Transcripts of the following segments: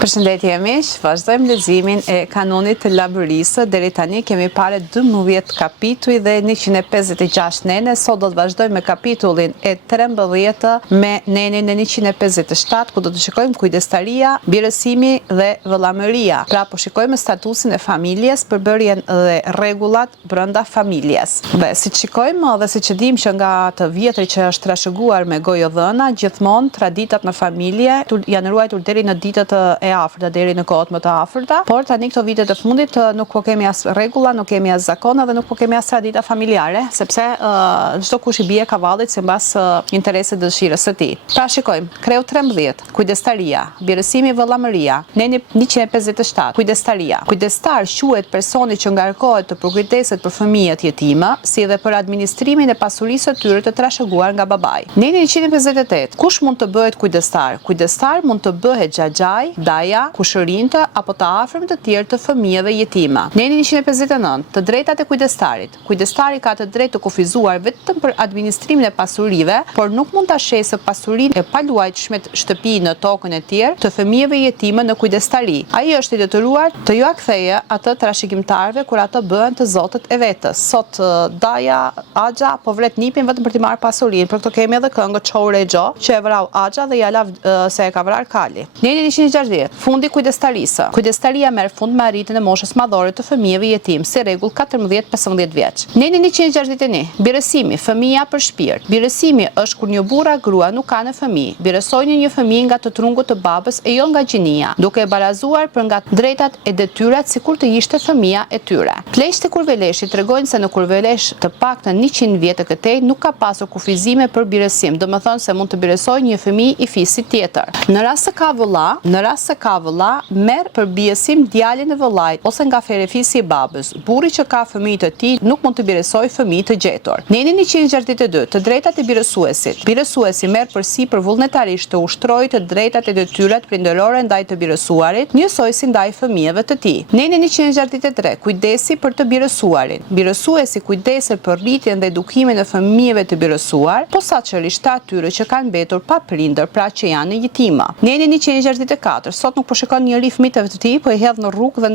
Përshëndetje miq, vazhdojmë leximin e kanonit të Laborisë. Deri tani kemi parë 12 kapituj dhe 156 nene. Sot do të vazhdojmë me kapitullin e 13 me nenin e 157, ku do të shikojmë kujdestaria, birësimi dhe vëllamëria. Pra po shikojmë statusin e familjes, përbërjen dhe rregullat brenda familjes. Dhe siç shikojmë dhe siç e dimë që nga të vjetri që është trashëguar me gojë dhëna, gjithmonë traditat në familje janë ruajtur deri në ditët e afërta, deri në kohët më të afërta, por tani këto vite të fundit nuk po kemi as rregulla, nuk kemi as zakona dhe nuk po kemi as tradita familjare, sepse çdo kush i bie kavallit sipas interesit dhe dëshirës së tij. Pra shikojmë, kreu 13, kujdestaria, birësimi, vëllamëria. Neni 157, kujdestaria. Kujdestar quhet personi që ngarkohet të përkujdeset për fëmijët jetima, si dhe për administrimin e pasurisë së tyre të trashëguar nga babai. Neni 158, kush mund të bëhet kujdestar? Kujdestar mund të bëhet xhaxhai, daja, kushërinjtë apo të afërmit të tjerë të fëmijëve jetima. Neni 159, të drejtat e kujdestarit. Kujdestari ka të drejtë të kufizuar vetëm për administrimin e pasurive, por nuk mund ta shesë pasurinë e paluajtshme të shtëpi në tokën e tjerë të fëmijëve jetima në kujdestari. Ai është i detyruar të ju kthejë atë trashëgimtarëve kur ato bëhen të zotët e vetës. Sot daja, axha po vret nipin vetëm për të marrë pasurinë. Për këtë kemi edhe këngë Çoure Xho, që e vrau axha dhe ja la se e ka vrar kali. Neni 160, fundi kujdestarisë. Kujdestaria merr fund me arritjen e moshës madhore të fëmijëve jetim, si rregull 14-15 vjeç. Neni 161, birësimi, fëmia për shpirt. Birësimi është kur një burra grua nuk ka në fëmijë. Birësojnë një fëmijë nga të trungut të babës e jo nga gjinia, duke e barazuar për nga drejtat e detyrat sikur të ishte fëmia e tyre. Pleqtë e Kurveleshi tregojnë se në Kurvelesh të paktën 100 vjet të këtej nuk ka pasur kufizime për birësim, domethënë se mund të birësojë një fëmijë i fisit tjetër. Në rast se ka vëlla, merr për birësim djalin e vëllait ose nga ferefisi i babës. Burri që ka fëmijë të tij nuk mund të birësojë fëmijë të gjetur. Neni 162, të drejtat e birësuesit. Birësuesi merr përsipër vullnetarisht të ushtrojë të drejtat e detyrat prindërore ndaj të birësuarit, njësoj si ndaj fëmijëve të tij. Neni 163, kujdesi për të birësuarin. Birësuesi kujdeset për rritjen dhe edukimin e fëmijëve të birësuar, posaçërisht të atyre që kanë mbetur pa prindër, pra që janë jetima. Neni 164, sot nuk po shikon njëri fëmijët e tij, po i hedh në rrugë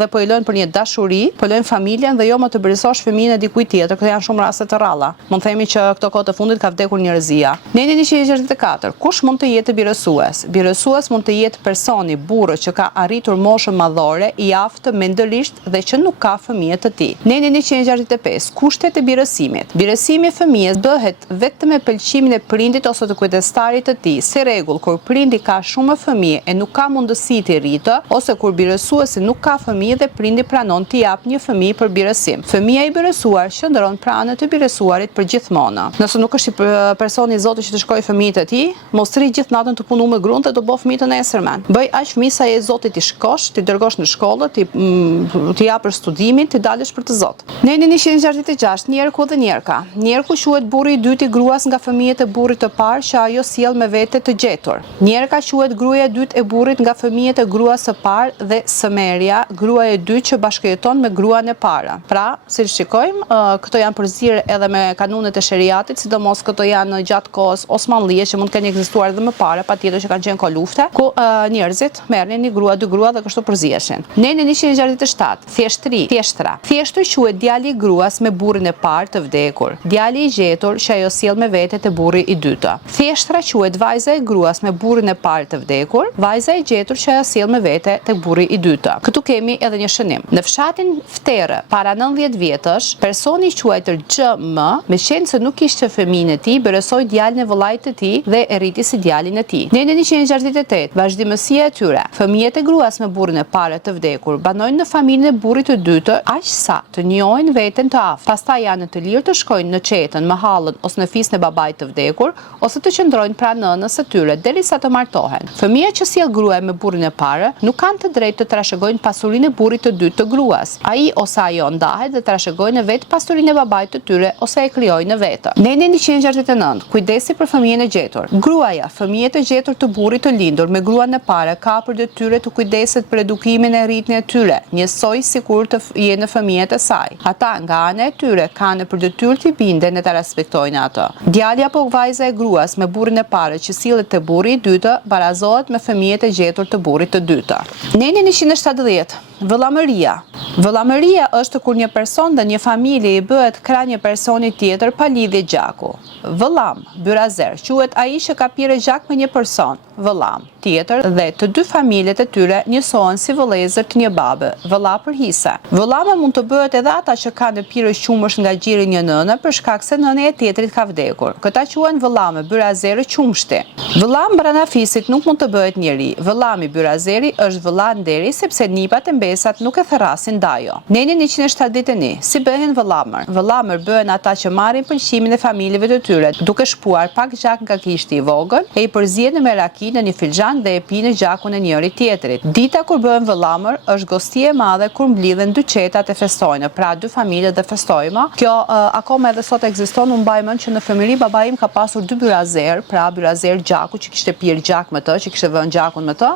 dhe po i lën për një dashuri, po lën familjen dhe jo më të birësosh fëmijën e dikujt tjetër. Këto janë shumë raste të rralla. Mund themi që këto kohë të fundit ka vdekur njerëzia. Neni 164, kush mund të jetë birësues? Birësues mund të jetë personi, burrë që ka arritur moshën madhore, i aftë mendërisht dhe që nuk ka fëmijë të tij. Neni 165, kushtet e birësimit. Birësimi i fëmijës bëhet vetëm me pëlqimin e prindit ose të kujdestarit të tij. Si rregull, kur prindi ka shumë fëmijë e nuk ka mundësi të rritë, ose kur birësuesi nuk ka fëmijë dhe prindi pranon t'i jap një fëmijë për birësim. Fëmia i birësuar qëndron pranë të birësuarit për gjithmonë. Nëse nuk është personi i Zotit që të shkojë fëmijët e tij, mos rri gjithë natën të punu me gruan dhe të bëj fëmijë të nesërmen. Bëj aq fëmijë sa e Zotit i shkosh, ti dërgosh në shkollë, ti jap për studimin, ti dalësh për të Zot. Neni 166, njerku dhe njerka. Njerku quhet burri i dytë i gruas nga fëmijët e burrit të parë që ajo sjell me vete të gjetur. Njerka quhet gruaja e dytë e burrit nga fëmijët e gruas së parë dhe sëmerja, gruaja e dytë që bashkëjeton me gruan e parë. Pra, si shikojmë, këto janë përzierë edhe me kanunet e sheriatit, sidomos këto janë gjatë kohës osmanlije që mund të kenë ekzistuar edhe më parë, patjetër që kanë qenë kohë lufte, ku njerëzit merrnin një grua, dy grua dhe kështu përziheshin. Neni 167, thjeshtri, thjeshtra. Thjeshtri quhet djali i gruas me burrin e parë të vdekur. Djali i gjetur që ajo sjell me vete te burri i dytë. Thjeshtra quhet vajza e gruas me burrin e parë të vdekur, vajza e gjetur që ajo sjell me vete tek burri i dytë. Këtu kemi edhe një shënim. Në fshatin Fterë, para 90 vjetësh, personi i quajtur XM, me qenë se nuk kishte fëmijën e tij, birësoi djalin e vëllait të tij dhe e rriti si djalin e tij. Neni 168, vazhdimësia e tyre. Fëmijët e gruas me burrin e parë të vdekur banojnë në familjen e burrit të dytë aq sa të njohin veten të aftë. Pastaj janë të lirë të shkojnë në qetën, në hallën ose në fisën e babait të vdekur, ose të qëndrojnë pranë nënës së tyre derisa të martohen. Fëmia që sjell gruaja me burrin e parë nuk kanë të drejtë të trashëgojnë pasurinë e burrit të dytë të gruas. Ai ose ajo ndahet dhe trashëgojnë vetë pasurinë e babait të tyre ose e krijojnë vetë. Neni 169, kujdesi për fëmijën e gjetur. Gruaja, fëmijët e gjetur të burrit të lindur me gruan e parë ka për detyrë të kujdeset për edukimin e rritjen e tyre, njësoj sikur të jenë fëmijët e saj. Ata nga ana e tyre kanë për detyrë të binden e të respektojnë atë. Djali apo vajza e gruas me burrin e parë që sillet te burri i dytë barazohet me fëmijët e gjetur vdetur të burrit të dytë. Neni 170. Vëllamëria. Vëllamëria është kur një person dhe një familje i bëhet krah një personi tjetër pa lidhje gjaku. Vëllam, byrazer, quhet ai që ka pirë gjak me një person, vëllam tjetër, dhe të dy familjet e tyre njësohen si vëllezër të një babe, vëlla për hise. Vëllama mund të bëhet edhe ata që kanë pirë qumësh nga gjiri një nënë për shkak se nënia e tjetrit ka vdekur. Këta quhen vëllame, byrazerë, qumshti. Vëllam brenda fisit nuk mund të bëhet njeri. Vëllami byrazeri është vëllam deri sepse nipat e mbesat nuk e therrasin dajo. Neni 171. Si bëhen vëllamër? Vëllamër bëhen ata që marrin pëlqimin e familjeve të tyre, duke shpuar pak gjak nga kishti i vogël, e i përzihen me raki në një filxhan dhe e pinë gjakun e njëri tjetrit. Dita kur bëhen vëllamër është gostie e madhe kur mblidhen dy qetat e festojnë, pra dy familjet dhe festojmë. Kjo akoma edhe sot ekziston. Unë mbaj mend që në fëmijëri baba im ka pasur dy byrazer, pra byrazer gjaku që kishte pirë gjak me të, që kishte vënë gjakun me të,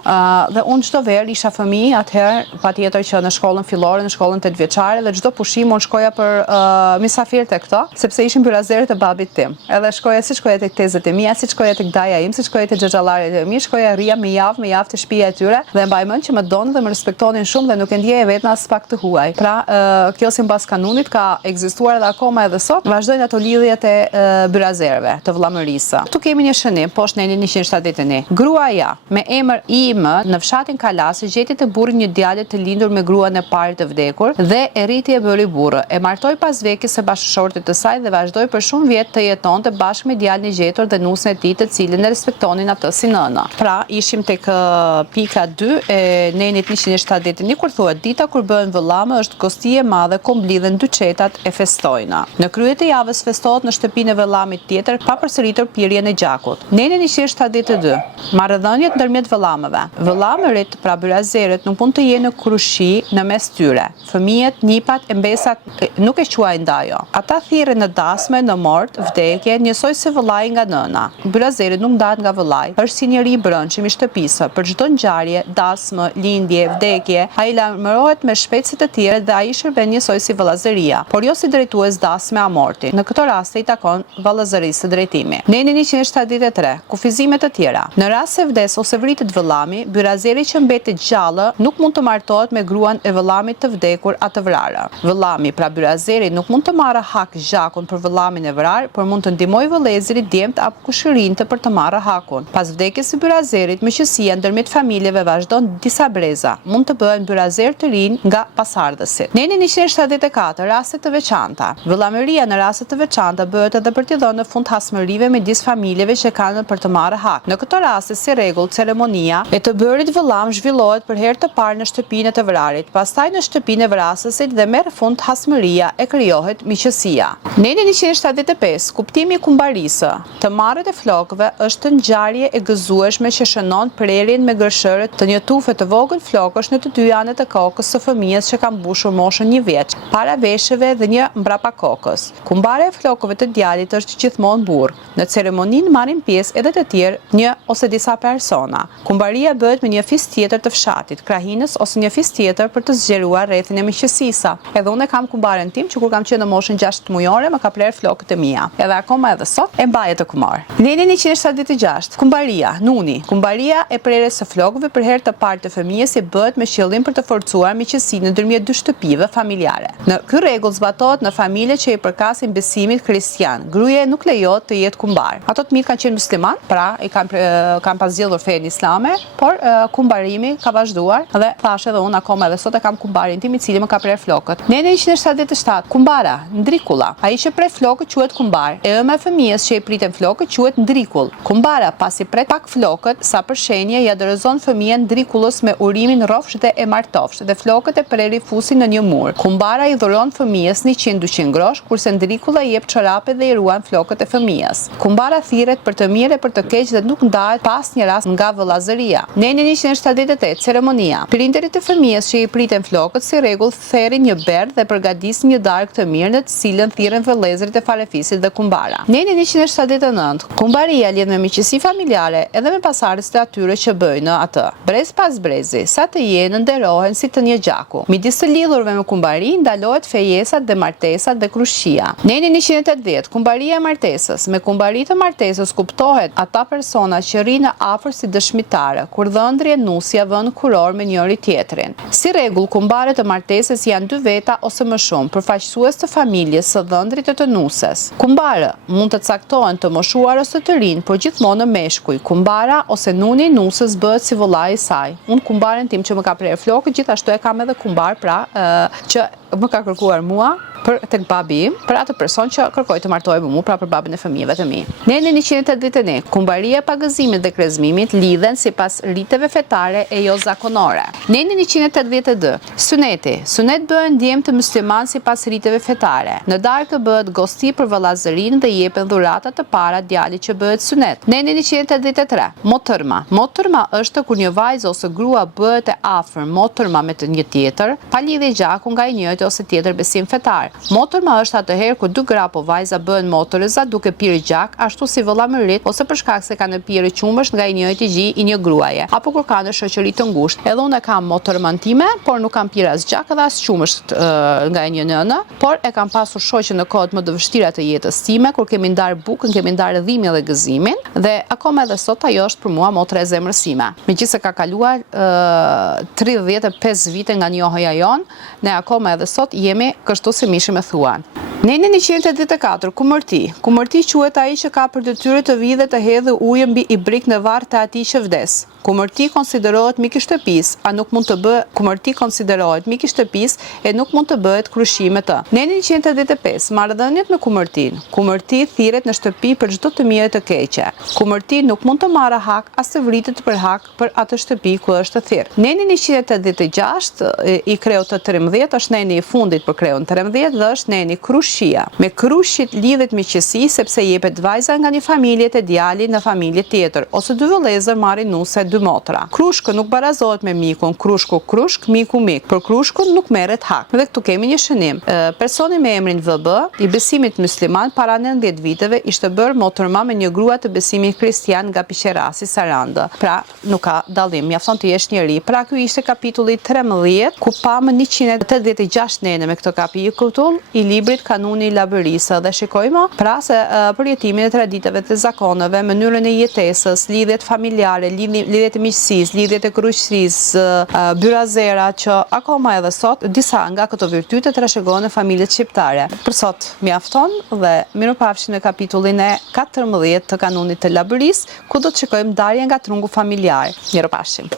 dhe unë çdo verë isha fëmijë, atëherë patjetër që në shkollën fillore, në shkollën 8 vjeçare dhe çdo pushim unë shkoja për mysafir tek këto, sepse ishin byrazerët e babit tim. Edhe shkoja si shkoja tek tezët e mia, si shkoja tek daja im, si shkoja tek xhaxhallaret e mi, shkoja rria me javë të shtëpia e tyre dhe mbaj mend që më donin dhe më respektonin shumë dhe nuk e ndjeja vetëm as pak të huaj. Pra, kjo sipas kanunit ka ekzistuar edhe akoma edhe sot, vazhdojnë ato lidhjet e byrazerëve, të vëllamërisë. Ktu kemi një shënim poshtë Neni 171. Gruaja me emër Im në fshatin Kalasi gjeti të burrit një djalë të lindur me gruan e parë të vdekur dhe e rriti e bëri burrë. E martoi pas vdekjes së bashkëshortit të saj dhe vazhdoi për shumë vjet të jetonte bashkë me djalin e gjetur dhe nusën e tij, të cilën e respektonin atë si nëna. Pra, ishim tek pika 2 e Nenit 171 kur thuhet dita kur bëhen vëllame është gostie e madhe ku mblidhen dy qetat e festojnë. Në krye të javës festohet në shtëpinë e vëllamit tjetër pa përsëritur pirjen e gjakut. Neni 172. Marrëdhëniet ndërmjet vëllameve. Vëllamërit, pra byrazerët, nuk mund të jenë në krushi në mes tyre. Fëmijët, nipat e mbesat nuk e quajnë dajo. Ata thirren në dasme, në mort, vdekje, njësoj si vëllai nga nëna. Byrazeri nuk ndahet nga vëllai, është si njeri i brendshëm i shtëpisë. Për çdo ngjarje, dasmë, lindje, vdekje, ai lajmërohet me shpejtësi të tjera dhe ai shërben njësoj si vëllazëria, por jo si drejtues dasme amorti. Në këto raste i takon vëllazërisë drejtimi. Neni 173. Kufizimet të tjera. Në rast se vdes ose vritet vëllami, byrazeri që mbetet gjallë nuk mund të martohet me gruan e vëllamit të vdekur atë vrarë. Vëllami, pra byrazeri, nuk mund të marrë hak gjakun për vëllamin e vrarë, por mund të ndihmojë vëllezërit, djemt apo kushërinjtë për të marrë hakun. Pas vdekjes së byrazerit, miqësia ndërmjet familjeve vazhdon disa breza. Mund të bëhen byrazer të rinj nga pasardhësit. Neni 174. Raste të veçanta. Vëllamëria në raste të veçanta bëhet edhe për t'i dhënë në fund hasmërive midis familjeve që kanë për të marrë hak. Në këto raste, si rregull, ceremonia e të bërit vëllam zhvillohet për herë të parë në shtëpinë e të vrarit, pastaj në shtëpinë e vrasësit dhe merr fund hasmëria e krijohet miqësia. Neni 175. Kuptimi i kumbarisë. Të marrët e flokëve është ngjarje e gëzueshme që shënon prerjen me gërshërët të një tufe të vogël flokësh në të dy anët e kokës së fëmijës që ka mbushur moshën 1 vjeç, para veshëve dhe një mbrapa kokës. Kumbare e flokëve të djalit është gjithmonë burr. Në ceremoninë marrin pjesë edhe të tjerë, një ose disa persona. Kumbaria bëhet me një fis tjetër të fshatit, krahinës ose një fis tjetër për të zgjeruar rrethin e miqësisë. Edhe unë kam kumbaren tim që kur kam qenë në moshën 6 mujore më ka prer flokët e mia. Edhe akoma edhe sot e mbaj të kumar. Neni 176. Kumbaria, nuni. Kumbaria e prerjes së flokëve për herë të parë të fëmijës bëhet me qëllim për të forcuar miqësinë ndërmjet dy shtëpive familjare. Në ky rregull zbatohet në familje që i përkasin besimit krishtian. Gruaja nuk lejohet të jetë kumbar. Ato të mirë kanë qenë musliman, pra i kanë pasgjedhur fenë islame, por kumbarimi ka vazhduar dhe thash edhe unë akoma edhe sot e kam kumbarin tim i cili më ka prerë flokët. Neni 177. Kumbara, ndrikulla. Ai që pret flokët quhet kumbar. E ëma e fëmijës që i priten flokët quhet ndrikull. Kumbara pasi pret pak flokët, sa për shenje ja dorëzon fëmijën ndrikullës me urimin rrofsh dhe e martofsh dhe flokët e preri fusin në një mur. Kumbara i dhuron fëmijës 100-200 grosh, kurse ndrikulla i jep çorape dhe i ruan flokët e fëmijës. Kumbara thirret për të mirë e për të keq dhe nuk ndahet pas një rast nga vëllazëria. Neni 178. Ceremonia. Prindërit e fëmijës fëmijës që i priten flokët si rregull therrin një berdh dhe përgatisin një darkë të mirë në të cilën thirren vëllezërit e falefisit dhe kumbara. Neni 179. Kumbaria lidhet me miqësi familjare edhe me pasardhësit e atyre që bëjnë atë. Brez pas brezi, sa të jenë nderohen si të një gjaku. Midis të lidhurve me kumbari ndalohet fejesat dhe martesat dhe krushia. Neni 180. Kumbaria e martesës. Me kumbari të martesës kuptohet ata persona që rrinë afër si dëshmitare, kur dhëndri e nusja vën kuror me njëri tjetrin. Si rregull, kumbarët e martesës janë dy veta ose më shumë, përfaqësues të familjes së dhëndrit e të nusës. Kumbarë mund të caktohen të moshuar ose të rinj, por gjithmonë në meshkuj. Kumbara ose nuni i nusës bëhet si vëllai i saj. Unë kumbaren tim që më ka prerë flokët, gjithashtu e kam edhe kumbar që më ka kërkuar mua tek babi im, për atë person që kërkoi të martohej me mua, pra për babën e fëmijëve të mi. Neni 181. Kumbaria e pagëzimit dhe krezmimit lidhen sipas riteve fetare e jo zakonore. Neni 182. Suneti. Sunet bëhen ndjem të musliman sipas riteve fetare. Në darkë bëhet gosti për vëllazërinë dhe jepen dhurata të para djalit që bëhet sunet. Neni 183. Motërma. Motërma është kur një vajzë ose grua bëhet e afër motërma me të një tjetër, pa lidhje gjaku nga i njëjti ose tjetër besim fetar. Motërma është atëherë kur dy gra apo vajza bëhen motërëza duke pirë gjak, ashtu si vëllamërit ose për shkak se kanë pirë qumësht nga i njëjti gjë i një gruaje, apo kur kanë shoqëri të ngushtë. Edhe unë kam motërmën time, por nuk kam pirë as gjak edhe as qumësht nga një nënë, por e kam pasur shoqe në kohët më të vështira të jetës time, kur kemi ndarë bukën, kemi ndarë dhimbjen dhe gëzimin, dhe akoma edhe sot ajo është për mua motra e zemrës sime. Megjithëse ka kaluar 35 vite nga njohja jon, ne akoma edhe sot jemi kështu si me thuan. Neni 184. Kumërti. Kumërti quhet ai që ka për detyrë të vijë dhe të hedhë ujë mbi i brik në varr të atij që vdes. Kumërti konsiderohet mik i shtëpisë, a nuk mund të bëhet kumërti konsiderohet mik i shtëpisë e nuk mund të bëhet krushim me të. Neni 185. Marrëdhëniet me kumërtin. Kumërti thirret në shtëpi për çdo të mirë të keqe. Kumërti nuk mund të marrë hak as të vritet për hak për atë shtëpi ku është thirr. Neni 186 i kreut të 13 është neni i fundit për kreun 13 dhe është neni krushia. Me krushit lidhet miqësi sepse jepet vajza nga një familje te djali në familje tjetër, ose dy vëllezër marrin nuse dy motra. Krushku nuk barazohet me mikun, krushku krushk, miku mik. Për krushkun nuk merret hak. Dhe këtu kemi një shënim. Personi me emrin VB i besimit musliman para 19 viteve ishte bërë motërma me një grua të besimit kristian nga Piqerasi, Sarandë. Pra nuk ka dallim, mjafton të jesh njeri. Pra ky ishte kapitulli 13 ku pamën 186 nene me këtë kapitull i librit Kanuni i Labërisë dhe shikojmë pra se përjetimin e traditave të zakoneve, mënyrën e jetesës, lidhjet familjare, lidhjet e miqësisë, lidhjet e kruqësisë, byrazera që akoma edhe sot disa nga këto virtyte trashëgohen në familjet shqiptare. Për sot mjafton dhe mirupafshim në kapitullin e 14 të Kanunit të Labërisë, ku do të shikojmë ndarjen nga trungu familjar. Mirupafshim.